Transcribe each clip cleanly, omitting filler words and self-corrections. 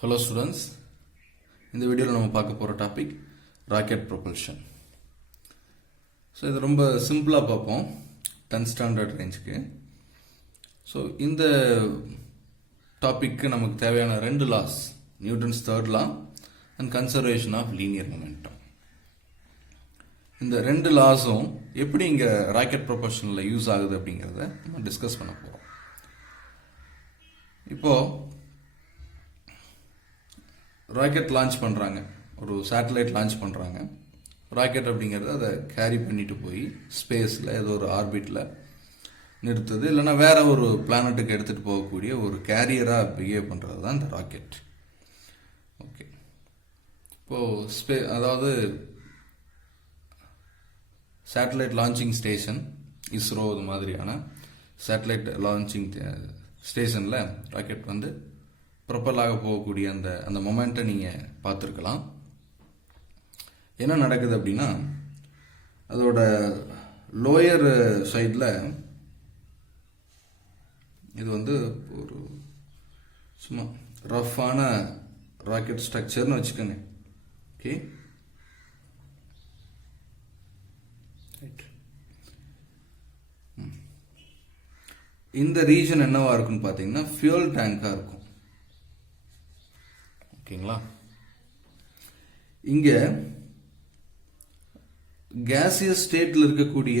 Hello students, இந்த வீடியோவில் நம்ம பார்க்க போகிற டாபிக் ராக்கெட் ப்ரொபல்ஷன். ஸோ இது ரொம்ப சிம்பிளாக பார்ப்போம் 10th ஸ்டாண்டர்ட் ரேஞ்சுக்கு. ஸோ இந்த டாபிக்கு நமக்கு தேவையான 2 laws, Newton's 3rd law and conservation of linear momentum. இந்த 2 லாஸும் எப்படி இங்கே ராக்கெட் ப்ரொபல்ஷனில் யூஸ் ஆகுது அப்படிங்கிறத நம்ம டிஸ்கஸ் பண்ண போகிறோம். இப்போது ராக்கெட் லான்ச் பண்ணுறாங்க, ஒரு சேட்டலைட் லான்ச் பண்ணுறாங்க. ராக்கெட் அப்படிங்கிறது அதை கேரி பண்ணிட்டு போய் ஸ்பேஸில் ஏதோ ஒரு ஆர்பிட்டில் நிறுத்துது, இல்லைன்னா வேற ஒரு பிளானட்டுக்கு எடுத்துகிட்டு போகக்கூடிய ஒரு கேரியராக பிஹேவ் பண்ணுறது தான் இந்த ராக்கெட். ஓகே, இப்போது அதாவது சேட்டலைட் லான்ச்சிங் ஸ்டேஷன், இஸ்ரோ இது மாதிரியான சேட்டலைட் லான்ச்சிங் ஸ்டேஷனில் ராக்கெட் வந்து ப்ரொப்பலாக போகக்கூடிய அந்த மொமெண்ட்டை நீங்கள் பார்த்துருக்கலாம். என்ன நடக்குது அப்படின்னா, அதோட லோயர் சைடில் இது வந்து ஒரு சும்மா ரஃப்பான ராக்கெட் ஸ்ட்ரக்சர்னு வச்சுக்கோங்க. ஓகே, இந்த ரீஜன் என்னவா இருக்குன்னு பார்த்தீங்கன்னா ஃபியூல் டேங்காக இருக்கும். ஓகேங்களா, இங்க கேசியஸ் ஸ்டேட்ல இருக்கக்கூடிய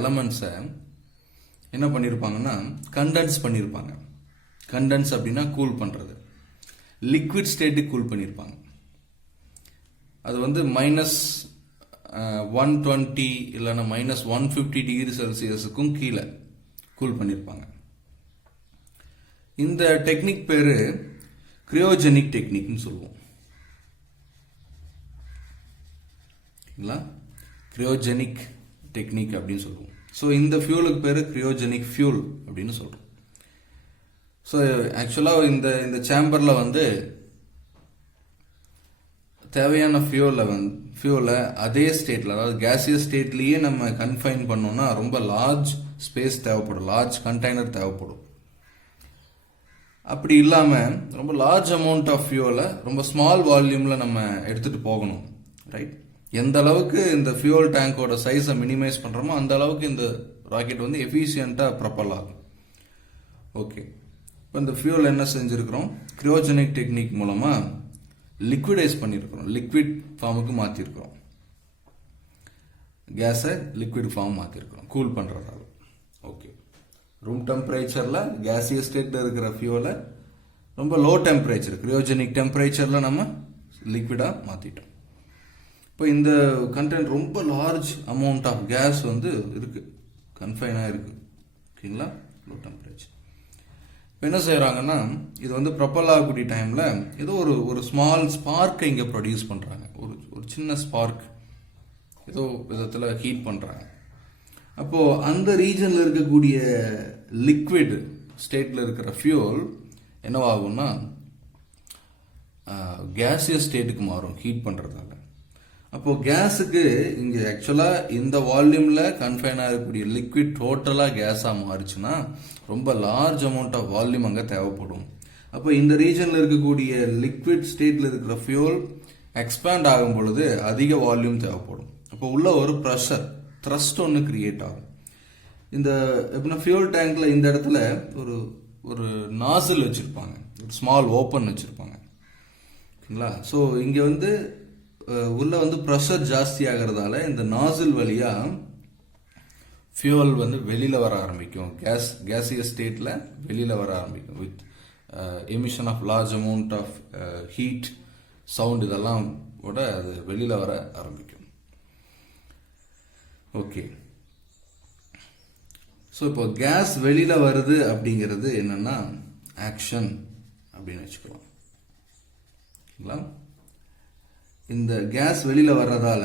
எலமெண்ட்ஸை என்ன பண்ணியிருப்பாங்கன்னா கண்டென்ஸ் பண்ணியிருப்பாங்க. கண்டென்ஸ் அப்படின்னா கூல் பண்றது, லிக்விட் ஸ்டேட்டுக்கு கூல் பண்ணியிருப்பாங்க. அது வந்து -120 இல்லைன்னா -150 டிகிரி செல்சியஸுக்கும் கீழே கூல் பண்ணியிருப்பாங்க. இந்த டெக்னிக் பேரு கிரியோஜெனிக் டெக்னிக்னு சொல்லுவோம். கிரியோஜெனிக் டெக்னிக் அப்படின்னு சொல்லுவோம். ஸோ இந்த ஃபியூலுக்கு பேரு கிரியோஜெனிக் ஃபியூல் அப்படின்னு சொல்றோம். ஸோ ஆக்சுவலாக இந்த சேம்பர்ல வந்து தேவையான ஃபியூலை அதே ஸ்டேட்ல, அதாவது கேசியஸ் ஸ்டேட்லயே நம்ம கன்ஃபைன் பண்ணோம்னா ரொம்ப லார்ஜ் ஸ்பேஸ் தேவைப்படும், லார்ஜ் கண்டெய்னர் தேவைப்படும். அப்படி இல்லாம ரொம்ப லார்ஜ் அமௌண்ட் ஆஃப் ஃபியூலை ரொம்ப ஸ்மால் வால்யூம்ல நம்ம எடுத்துட்டு போகணும். ரைட், எந்த அளவுக்கு இந்த ஃபியூல் டேங்கோட சைஸை மினிமைஸ் பண்றோமோ அந்த அளவுக்கு இந்த ராக்கெட் வந்து எஃபிஷியண்டா ப்ரொப்பல் ஆகும். ஓகே, இப்போ இந்த ஃபியூல் என்ன செஞ்சிருக்கிறோம், கிரியோஜெனிக் டெக்னிக் மூலமா லிக்விடைஸ் பண்ணியிருக்கிறோம், லிக்விட் ஃபார்முக்கு மாற்றிருக்கிறோம். கேஸை லிக்விட் ஃபார்ம் மாற்றிருக்கிறோம் கூல் பண்ணுறதால. ஓகே, ரூம் டெம்பரேச்சரில் கேசியஸ் ஸ்டேட்டில் இருக்கிற ஃபியூலை ரொம்ப லோ டெம்பரேச்சர், கிரியோஜெனிக் டெம்பரேச்சரில் நம்ம லிக்விடாக மாற்றிட்டோம். இப்போ இந்த கண்டென்ட் ரொம்ப லார்ஜ் அமௌண்ட் ஆஃப் கேஸ் வந்து இருக்குது, கன்ஃபைனாக இருக்குது. ஓகேங்களா, லோ டெம்பரேச்சர். என்ன செய்யறாங்கன்னா, இது வந்து ப்ரொப்பல் ஆகக்கூடிய டைம்ல ஏதோ ஒரு ஸ்மால் ஸ்பார்க்கை இங்க ப்ரொடியூஸ் பண்றாங்க. ஒரு சின்ன ஸ்பார்க் ஏதோ விதத்துல ஹீட் பண்றாங்க. அப்போ அந்த ரீஜன்ல இருக்கக்கூடிய லிக்விட் ஸ்டேட்ல இருக்கிற ஃபியூல் என்னவாகும்னா கேசியஸ் ஸ்டேட்டுக்கு மாறும் ஹீட் பண்றதால. அப்போ கேஸுக்கு இங்க ஆக்சுவலா இந்த வால்யூம்ல கன்ஃபைன் ஆகக்கூடிய லிக்விட் டோட்டலா கேஸா மாறுச்சுன்னா ரொம்ப லார்ஜ் அமௌண்ட் ஆஃப் வால்யூம் அங்க தேவைப்படும். அப்போ இந்த ரீஜன்ல இருக்கக்கூடிய லிக்விட் ஸ்டேட்ல இருக்கிற ஃபியூல் எக்ஸ்பேண்ட் ஆகும் பொழுது அதிக வால்யூம் தேவைப்படும். அப்போ உள்ள ஒரு ப்ரெஷர் த்ரஸ்ட் ஒன்று கிரியேட் ஆகும். இந்த எப்படின்னா ஃபியூல் டேங்க்ல இந்த இடத்துல ஒரு நாசில் வச்சிருப்பாங்க, ஒரு ஸ்மால் ஓப்பன் வச்சிருப்பாங்க. ஓகேங்களா, ஸோ இங்க வந்து உள்ள வந்து ப்ரெஷர் ஜாஸ்தி ஆகிறதால இந்த நாசில் வழியா ஃபியூவல் வந்து வெளியில வர ஆரம்பிக்கும், கேசியஸ் ஸ்டேட்ல வெளியில வர ஆரம்பிக்கும். With emission of large amount of heat, sound இதெல்லாம் கூட அது வெளியில வர ஆரம்பிக்கும். ஓகே, ஸோ இப்போ கேஸ் வெளியில வருது அப்படிங்கிறது என்னன்னா ஆக்ஷன் அப்படின்னு வச்சுக்கலாம். இந்த கேஸ் வெளியில வர்றதால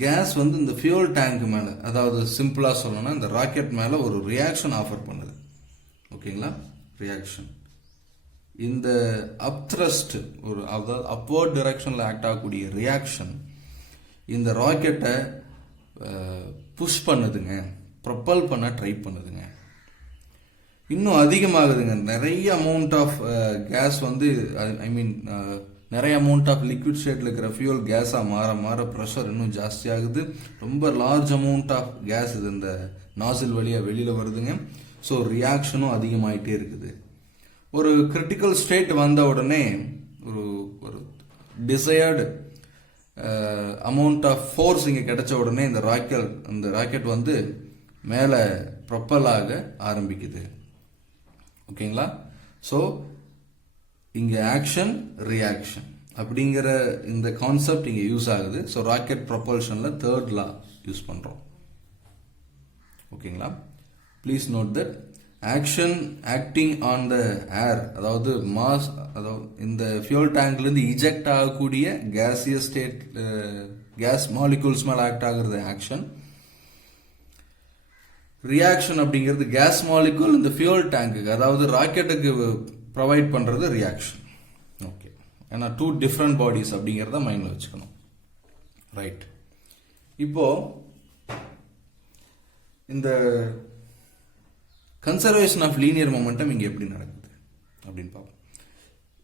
கேஸ் வந்து இந்த ஃபியூல் டேங்க் மேல, அதாவது சிம்பிளா சொல்லணும்னா இந்த ராக்கெட் மேல ஒரு ரியாக்ஷன் ஆஃபர் பண்ணுது. ஓகேங்களா, ரியாக்ஷன். இந்த அப்த்ரஸ்ட், அதாவது அப்வர்ட் டைரக்ஷன்ல ஆக்ட் ஆகக்கூடிய ரியாக்ஷன் இந்த ராக்கெட்டை புஷ் பண்ணுதுங்க. ப்ரொப்பல் பண்ண ட்ரை பண்ணுதுங்க. இன்னும் அதிகமாகுதுங்க. நிறைய அமௌண்ட் ஆஃப் கேஸ் வந்து நிறைய அமௌண்ட் ஆஃப் லிக்விட் ஸ்டேட்டில் இருக்கிற ஃபியூல் கேஸாக மாற மாற ப்ரெஷர் இன்னும் ஜாஸ்தி ஆகுது. ரொம்ப லார்ஜ் அமௌண்ட் ஆஃப் கேஸ் இது இந்த நாசில் வழியாக வெளியில் வருதுங்க. ஸோ ரியாக்ஷனும் அதிகமாகிட்டே இருக்குது. ஒரு கிரிட்டிக்கல் ஸ்டேட் வந்த உடனே ஒரு டிசையர்டு அமௌண்ட் ஆஃப் ஃபோர்ஸ் இங்கே கிடைச்ச உடனே இந்த ராக்கெட் வந்து மேலே ப்ரொப்பல் ஆக ஆரம்பிக்குது. ஓகேங்களா? ஸோ இங்கே ஆக்ஷன் ரியாக்ஷன் அப்படிங்கிற இந்த கான்செப்ட் இங்கே யூஸ் ஆகுது. ஸோ ராக்கெட் ப்ரொபல்ஷனில் தேர்ட் லா யூஸ் பண்ணுறோம். ஓகேங்களா? Please note that action acting on the air, அதாவது மாஸ், அதாவது இந்த ஃபியூல் டேங்க்லேருந்து இஜெக்ட் ஆகக்கூடிய கேசியஸ் ஸ்டேட் கேஸ் மாலிகூல்ஸ் மேலே ஆக்ட் ஆகுறது ஆக்ஷன். ரியாக்ஷன் அப்படிங்கிறது கேஸ் மாலிகூல் இந்த ஃபியூல் டேங்குக்கு, அதாவது ராக்கெட்டுக்கு ப்ரொவைட் பண்ணுறது ரியாக்ஷன். ஓகே, ஏன்னா 2 டிஃப்ரெண்ட் பாடிஸ் அப்படிங்கிறத மைண்டில் வச்சுக்கணும். ரைட். இப்போ இந்த கன்சர்வேஷன் ஆஃப் லீனியர் மொமெண்டம் இங்கே எப்படி நடக்குது அப்படின்னு பார்ப்போம்.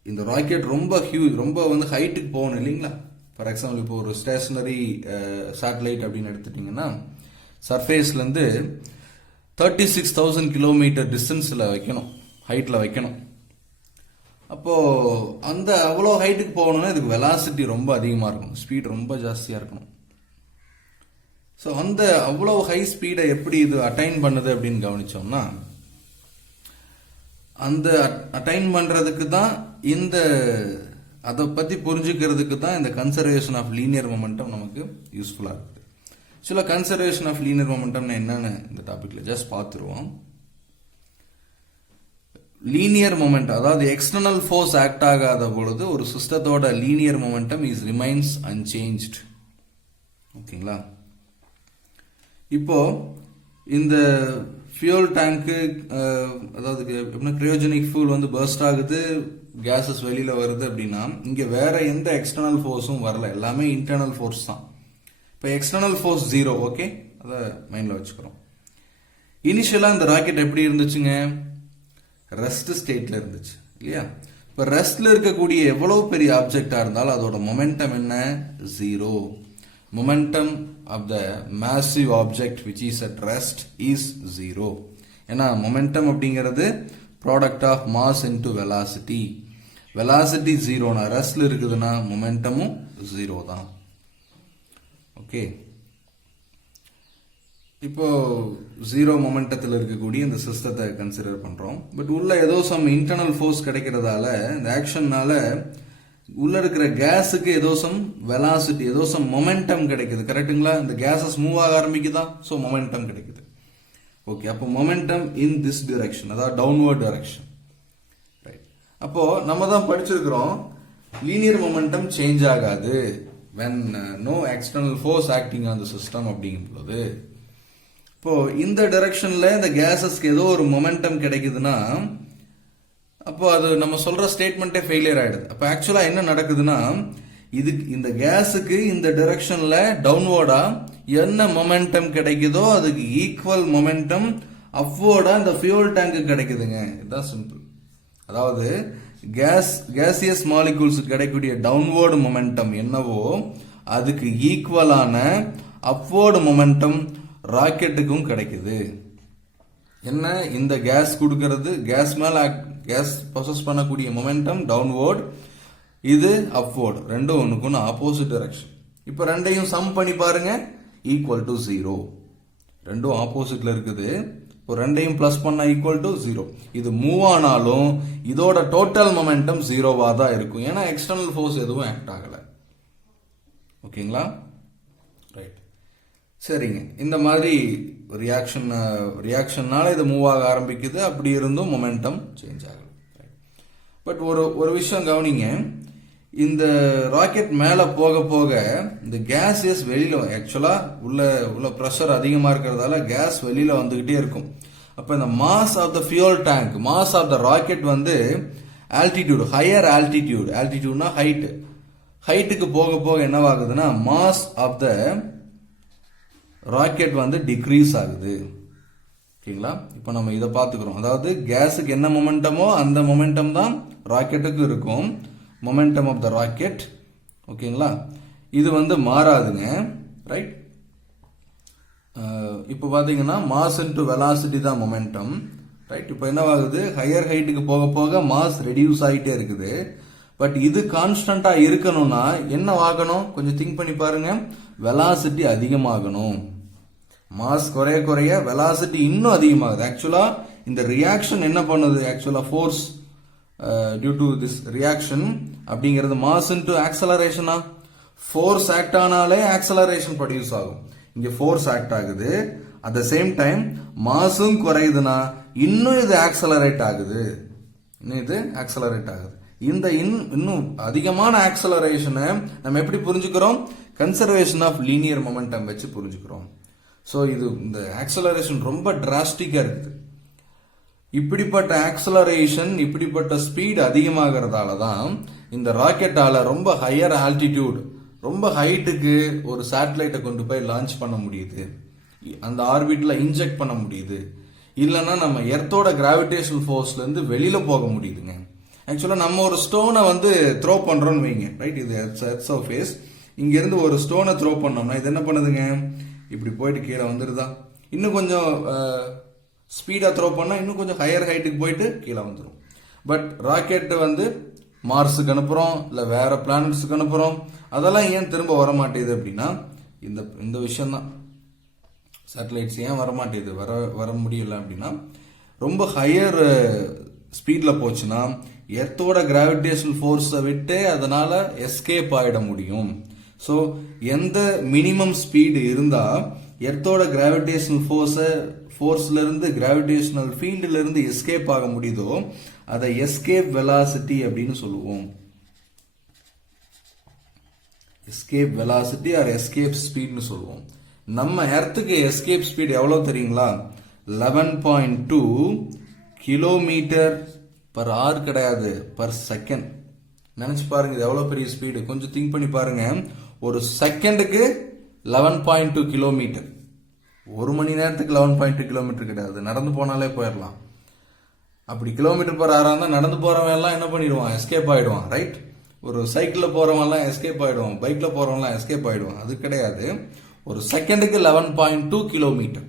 இந்த ராக்கெட் ரொம்ப வந்து ஹைட்டுக்கு போகணும் இல்லைங்களா? ஃபார் எக்ஸாம்பிள் இப்போ ஒரு ஸ்டேஷனரி சேட்டலைட் அப்படின்னு எடுத்துட்டிங்கன்னா சர்ஃபேஸ்லேருந்து 36,000 கிலோமீட்டர் டிஸ்டன்ஸில் வைக்கணும், ஹைட்டில் வைக்கணும். அப்போது அவ்வளோ ஹைட்டுக்கு போகணுன்னா இதுக்கு வெலாசிட்டி ரொம்ப அதிகமாக இருக்கணும், ஸ்பீட் ரொம்ப ஜாஸ்தியாக இருக்கணும். ஸோ அவ்வளோ ஹை ஸ்பீடை எப்படி இது அட்டைன் பண்ணுது அப்படின்னு கவனிச்சோம்னா, அந்த அட்டைன் பண்ணுறதுக்கு தான் அதை பற்றி புரிஞ்சுக்கிறதுக்கு தான் இந்த கன்சர்வேஷன் ஆஃப் லீனியர் மொமெண்டம் நமக்கு யூஸ்ஃபுல்லாக இருக்குது. சில கன்சர்வேஷன் ஆஃப் லீனியர் மொமெண்டம்னா என்னன்னு இந்த டாபிக்ல ஜஸ்ட் பார்த்துருவோம். லீனியர் மொமெண்டம், அதாவது எக்ஸ்டர்னல் ஃபோர்ஸ் ஆக்ட் ஆகாத பொழுது ஒரு சிஸ்டத்தோட லீனியர் மொமெண்டம் ரிமைன்ஸ் அன்சேஞ்ச்ட். ஓகேங்களா? இப்போ இந்த ஃபியூல் டேங்க்கு, அதாவது கிரையோஜெனிக் ஃபியூல் வந்து பர்ஸ்ட் ஆகுது, கேஸஸ் வெளியில வருது அப்படின்னா இங்க வேற எந்த எக்ஸ்டர்னல் ஃபோர்ஸும் வரல, எல்லாமே இன்டர்னல் ஃபோர்ஸ் தான். இப்போ எக்ஸ்டர்னல் ஃபோர்ஸ் 0. ஓகே, அதை மைண்டில் வச்சுக்கிறோம். இனிஷியலாக இந்த ராக்கெட் எப்படி இருந்துச்சுங்க? ரெஸ்ட் ஸ்டேட்ல இருந்துச்சு இல்லையா? இப்போ ரெஸ்ட்ல இருக்கக்கூடிய எவ்வளவு பெரிய ஆப்ஜெக்டா இருந்தாலும் அதோட மொமெண்டம் என்ன? 0. Momentum of the massive object which is at rest is 0. ஏன்னா மொமெண்டம் அப்படிங்கிறது product of mass into velocity. Velocity 0னா ரெஸ்ட்ல இருக்குதுன்னா மொமெண்டமும் 0 தான். ஓகே, இப்போ 0 மொமெண்டத்தில் இருக்கக்கூடிய இந்த சிஸ்டத்தை கன்சிடர் பண்றோம். பட் உள்ள ஏதோ சம் இன்டர்னல் ஃபோர்ஸ் கிடைக்கிறதால இந்த ஆக்ஷன்னால உள்ள இருக்கிற கேஸுக்கு ஏதோ சம் வெலாசிட்டி, ஏதோ சம் மொமெண்டம் கிடைக்குது. கரெக்டுங்களா? இந்த கேஸஸ் மூவ் ஆக ஆரம்பிக்குதா, ஸோ மொமெண்டம் கிடைக்குது. ஓகே, அப்போ மொமெண்டம் இன் திஸ் டிரெக்ஷன், அதாவது டவுன்வர்ட் டிரெக்ஷன். ரைட். அப்போ நம்ம தான் படிச்சிருக்கிறோம் லீனியர் மொமெண்டம் சேஞ்ச் ஆகாது when no external force acting on the system அப்படிங்கும் பொழுது. இப்போ இந்த டைரக்ஷன்ல இந்த கேஸஸ்க்கு ஏதோ ஒரு மொமெண்டம் கிடைக்குதுன்னா அப்போ அது நம்ம சொல்ற ஸ்டேட்மெண்ட்டே ஃபெயிலியர் ஆயிடுது. அப்போ ஆக்சுவலா என்ன நடக்குதுன்னா, இந்த கேஸுக்கு இந்த டைரக்ஷன்ல டவுன்வர்டா என்ன மொமெண்டம் கிடைக்குதோ அதுக்கு ஈக்குவல் மொமெண்டம் அப்வர்டா இந்த ஃபியூல் டேங்க்கு கிடைக்குதுங்க. இதுதான் சிம்பிள். அதாவது கேசியஸ் மாலிகூல்ஸ் கிடைக்கக்கூடிய டவுன்வர்டு மொமெண்டம் என்னவோ அதுக்கு ஈக்குவலான அப்வர்டு மொமெண்டம் ராக்கெட்டுக்கும் கிடைக்குது. என்ன? இந்த கேஸ் கொடுக்கிறது, கேஸ் மேல கேஸ் ப்ரொசஸ் பண்ணக்கூடிய மொமெண்டம் டவுன்வர்ட், இது அப்வர்ட். ரெண்டும் ஒண்ணுக்கு ஆப்போசிட் டைரக்ஷன். இப்போ ரெண்டையும் சம் பண்ணி பாருங்க, ஈக்குவல் டு 0. ரெண்டும் ஆப்போசிட்ல இருக்குது. இப்போ ரெண்டையும் பிளஸ் பண்ணா ஈக்குவல் டு 0. இது மூவ் ஆனாலும் இதோட டோட்டல் மொமெண்டம் 0வா தான் இருக்கும். ஏன்னா எக்ஸ்டர்னல் ஃபோர்ஸ் எதுவும் ஆக்ட் ஆகல. ஓகேங்களா? ரைட். சரிங்க, இந்த மாதிரி ரியாக்ஷன்னால இது மூவ் ஆக ஆரம்பிக்குது. அப்படி இருந்தும் மொமெண்டம் சேஞ்ச் ஆகல. பட் ஒரு விஷயம் கவனிங்க, இந்த ராக்கெட் மேல போக போக இந்த கேஸஸ் வெளியில, ஆக்சுவலா உள்ள பிரஷர் அதிகமா இருக்கிறதால கேஸ் வெளியில வந்துகிட்டே இருக்கும். அப்ப இந்த mass of the fuel tank, mass of the rocket வந்து ஆல்டிடியூட், ஹையர் ஆல்டிடியூட்னா ஹைட்டுக்கு போக போக என்னவாகுதுன்னா மாஸ் ஆஃப் த ராக்கெட் வந்து டிக்ரீஸ் ஆகுது. ஓகேங்களா? இப்போ நம்ம இதை பார்த்துக்கிறோம். அதாவது கேஸுக்கு என்ன மொமெண்டமோ அந்த மொமெண்டம் தான் ராக்கெட்டுக்கு இருக்கும். Momentum of the rocket. ஓகேங்களா? இது வந்து மாறாதுங்க. ரைட்? இப்போ பார்த்தீங்கன்னா மாஸ் இன்டு வெலாசிட்டி தான் மொமெண்டம். ரைட்? இப்போ என்னவாகுது, ஹையர் ஹைட்டுக்கு போக போக மாஸ் ரெடியூஸ் ஆகிட்டே இருக்குது. பட் இது கான்ஸ்டன்டா இருக்கணும்னா என்ன ஆகணும், கொஞ்சம் திங்க் பண்ணி பாருங்க. வெலாசிட்டி அதிகமாகணும். மாஸ் குறைய குறைய வெலாசிட்டி இன்னும் அதிகமாகுது. ஆக்சுவலா இந்த ரியாக்ஷன் என்ன பண்ணுது, ஆக்சுவலா force due to this reaction அப்படிங்கிறது மாஸ் இன்டு ஆக்சலரேஷனா. ஃபோர்ஸ் ஆக்ட் ஆனாலே ஆக்சலரேஷன் ப்ரொடியூஸ் ஆகும். இங்க ஃபோர்ஸ் ஆக்ட் ஆகுது, அட் த சேம் டைம் மாஸும் குறையுதுன்னா இன்னும் இது ஆக்சலரேட் ஆகுது. இந்த இன்னும் அதிகமான ஆக்சலரேஷனை நம்ம எப்படி புரிஞ்சுக்கிறோம், கன்சர்வேஷன் ஆஃப் லீனியர் மொமெண்டம் வச்சு புரிஞ்சுக்கிறோம். ஸோ இது இந்த ஆக்சலரேஷன் ரொம்ப டிராஸ்டிக்கா இருக்குது. இப்படிப்பட்ட ஆக்சலரேஷன், இப்படிப்பட்ட ஸ்பீட் அதிகமாகிறதால தான் இந்த ராக்கெட்டால ரொம்ப ஹையர் ஆல்டிடியூட், ரொம்ப ஹைட்டுக்கு ஒரு சேட்டலைட்டை கொண்டு போய் லான்ச் பண்ண முடியுது, அந்த ஆர்பிட்ல இன்ஜெக்ட் பண்ண முடியுது. இல்லைன்னா நம்ம எர்த்தோட கிராவிடேஷனல் ஃபோர்ஸ்ல இருந்து வெளியில போக முடியுதுங்க. ஆக்சுவலா நம்ம ஒரு ஸ்டோனை வந்து த்ரோ பண்றோம்னு வைங்க. ரைட்? இது எர்த் சர்ஃபேஸ். இங்க இருந்து ஒரு ஸ்டோனை த்ரோ பண்ணோம்னா இது என்ன பண்ணுதுங்க, இப்படி போயிட்டு கீழே வந்துருதா. இன்னும் கொஞ்சம் ஸ்பீடா த்ரோ பண்ணா இன்னும் கொஞ்சம் ஹையர் ஹைட்டுக்கு போயிட்டு கீழே வந்துடும். பட் ராக்கெட் வந்து மார்ஸுக்கு அனுப்புறோம், இல்ல வேற பிளானட்ஸுக்கு அனுப்புறோம். அதெல்லாம் ஏன் திரும்ப வர மாட்டேங்குது அப்படின்னா இந்த விஷயம் தான். சேட்டலைட்ஸ் ஏன் வரமாட்டேது, வர முடியல அப்படின்னா ரொம்ப ஹையர் ஸ்பீட்ல போச்சுன்னா எர்த்தோட கிராவிடேஷனல் ஃபோர்ஸை விட்டு அதனால எஸ்கேப் ஆயிட முடியும். ஸோ எந்த மினிமம் ஸ்பீடு இருந்தா எர்த்தோட கிராவிடேஷனல் ஃபோர்ஸ்ல இருந்து கிராவிடேஷனல் ஃபீல்டுல இருந்து எஸ்கேப் ஆக முடியுதோ அதை எஸ்கேப் வெலாசிட்டி அப்படின்னு சொல்லுவோம். எஸ்கேப் வெலாசிட்டி ஆர் எஸ்கேப் ஸ்பீட்னு சொல்லுவோம். நம்ம எர்த்துக்கு எஸ்கேப் ஸ்பீட் எவ்வளவு தெரியுங்களா, 11.2 கிலோமீட்டர் பர் ஹவர் கிடையாது, பர் செகண்ட். நினைச்சு பாருங்க இது எவ்வளவு பெரிய ஸ்பீடு. கொஞ்சம் திங்க் பண்ணி பாருங்க. ஒரு செகண்டுக்கு 11.2 கிலோமீட்டர். ஒரு மணி நேரத்துக்கு 11.2 கிலோமீட்டர் கிடையாது, நடந்து போனாலே போயிடலாம். அப்படி கிலோமீட்டர் பர் ஹவரா இருந்தா நடந்து போறவன் எல்லாம் என்ன பண்ணிடுவான், எஸ்கேப் ஆயிடுவான். ரைட்? ஒரு சைக்கிள்ல போறவன் எல்லாம் எஸ்கேப் ஆயிடுவான், பைக்ல போறவன் எல்லாம் எஸ்கேப் ஆயிடுவான். அது கிடையாது. ஒரு செகண்டுக்கு 11.2 கிலோமீட்டர்.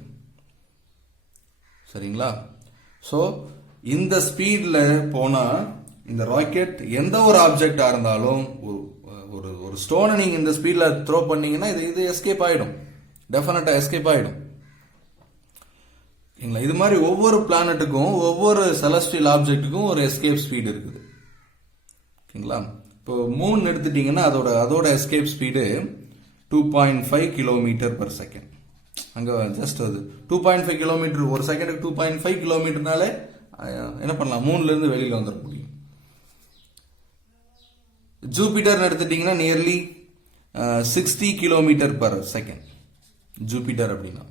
சரிங்களா? சோ இந்த ஸ்பீட்ல போனா இந்த ராக்கெட் எந்த ஒரு ஆப்ஜெக்டா இருந்தாலும் ஒரு ஸ்டோனை நீங்க இந்த ஸ்பீட்ல த்ரோ பண்ணீங்கன்னா இது எஸ்கேப் ஆயிடும், டெஃபினட்டா எஸ்கேப் ஆயிடும். இது மாதிரி ஒவ்வொரு பிளானட்டுக்கும் ஒவ்வொரு செலஸ்டியல் ஆப்ஜெக்ட்டுக்கும் ஒரு எஸ்கேப் ஸ்பீடு இருக்குது. ஓகேங்களா? இப்போ மூன் எடுத்துட்டீங்கன்னா அதோட escape speed 2.5 kilometre per second. அங்க ஜஸ்ட் அது 2.5 கிலோமீட்டர் ஒரு செகண்டுக்கு 2.5 கிலோமீட்டர்னாலே என்ன பண்ணலாம், மூணுல இருந்து வெளியில வந்துட முடியும். ஜூபிட்டர் எடுத்துட்டீங்கன்னா nearly 60 kilometre per second Jupiter அப்படின்னா.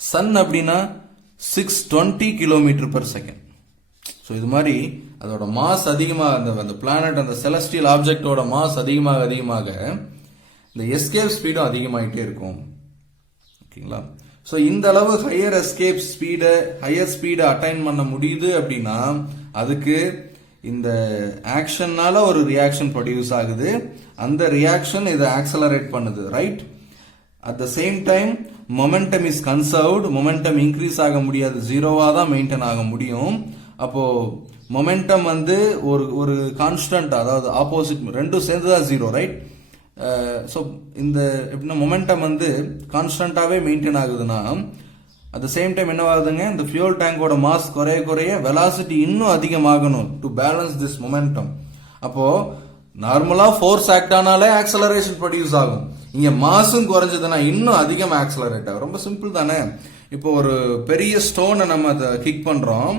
சன் அப்படின்னா 620 கிலோமீட்டர் பர் செகண்ட். ஸோ இது மாதிரி அதோட மாஸ் அதிகமாக, அந்த பிளானட், அந்த செலஸ்டியல் ஆப்ஜெக்டோட மாஸ் அதிகமாக இந்த எஸ்கேப் ஸ்பீடும் அதிகமாகிட்டே இருக்கும். ஓகேங்களா? ஸோ இந்த அளவு ஹையர் ஸ்பீடை அட்டைன் பண்ண முடியுது அப்படின்னா அதுக்கு இந்த ஆக்ஷன்னால ஒரு ரியாக்ஷன் ப்ரொடியூஸ் ஆகுது. அந்த ரியாக்ஷன் இதை ஆக்சலரேட் பண்ணுது. Right? At the same time momentum is conserved. Momentum increase ஆக முடியாது, ஜீரோவா தான் மெயின்டைன் ஆக முடியும். அப்போ மொமெண்டம் வந்து ஒரு கான்ஸ்டன்ட், அதாவது ஆப்போசிட் ரெண்டும் சேர்ந்துதான் ஜீரோ. ரைட்? ஸோ இந்த எப்படின்னா மொமெண்டம் வந்து கான்ஸ்டன்டாவே மெயின்டைன் ஆகுதுன்னா அட் த சேம் டைம் என்ன ஆகுதுங்க, இந்த ஃபியூல் டேங்கோட மாஸ் குறைய வெலாசிட்டி இன்னும் அதிகமாகணும் டு பேலன்ஸ் திஸ் மொமெண்டம். அப்போ நார்மலா ஃபோர்ஸ் ஆக்ட் ஆனாலே ஆக்சலரேஷன் ப்ரொடியூஸ் ஆகும். இங்க மாசும் குறைஞ்சதுன்னா இன்னும் அதிகமா ஆக்சலரேட் ஆகும். ரொம்ப சிம்பிள் தானே. இப்போ ஒரு பெரிய ஸ்டோனை நம்ம கிக் பண்றோம்,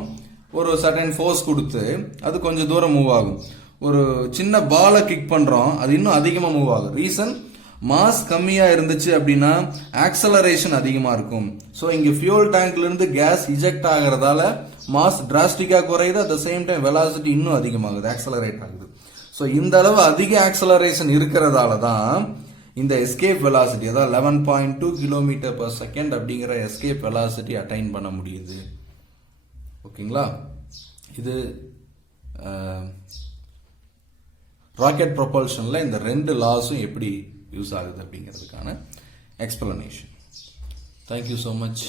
ஒரு சர்டன் ஃபோர்ஸ் கொடுத்து அது கொஞ்சம் தூரம் மூவ் ஆகும். ஒரு சின்ன பாலை கிக் பண்றோம், அது இன்னும் அதிகமா மூவ் ஆகும். ரீசன், மாஸ் கம்மியா இருந்துச்சு அப்படின்னா ஆக்சலரேஷன் அதிகமா இருக்கும். ஸோ இங்க ஃபியூல் டேங்க்ல இருந்து கேஸ் இஜெக்ட் ஆகிறதால மாஸ் டிராஸ்டிக்கா குறையுது, at the same time velocity இன்னும் அதிகமாகுது, ஆக்சலரேட் ஆகுது. ஸோ இந்த அளவு அதிக ஆக்சலரேஷன் இருக்கிறதால தான் இந்த எஸ்கேப் வெலாசிட்டி, அதாவது 11.2 km/s அப்படிங்கிற எஸ்கேப் வெலாசிட்டி அட்டைன் பண்ண முடியுது. ஓகேங்களா? இது ராக்கெட் ப்ரொபல்ஷனில் இந்த 2 லாஸும் எப்படி யூஸ் ஆகுது அப்படிங்கிறதுக்கான எக்ஸ்பிளனேஷன். Thank you so much.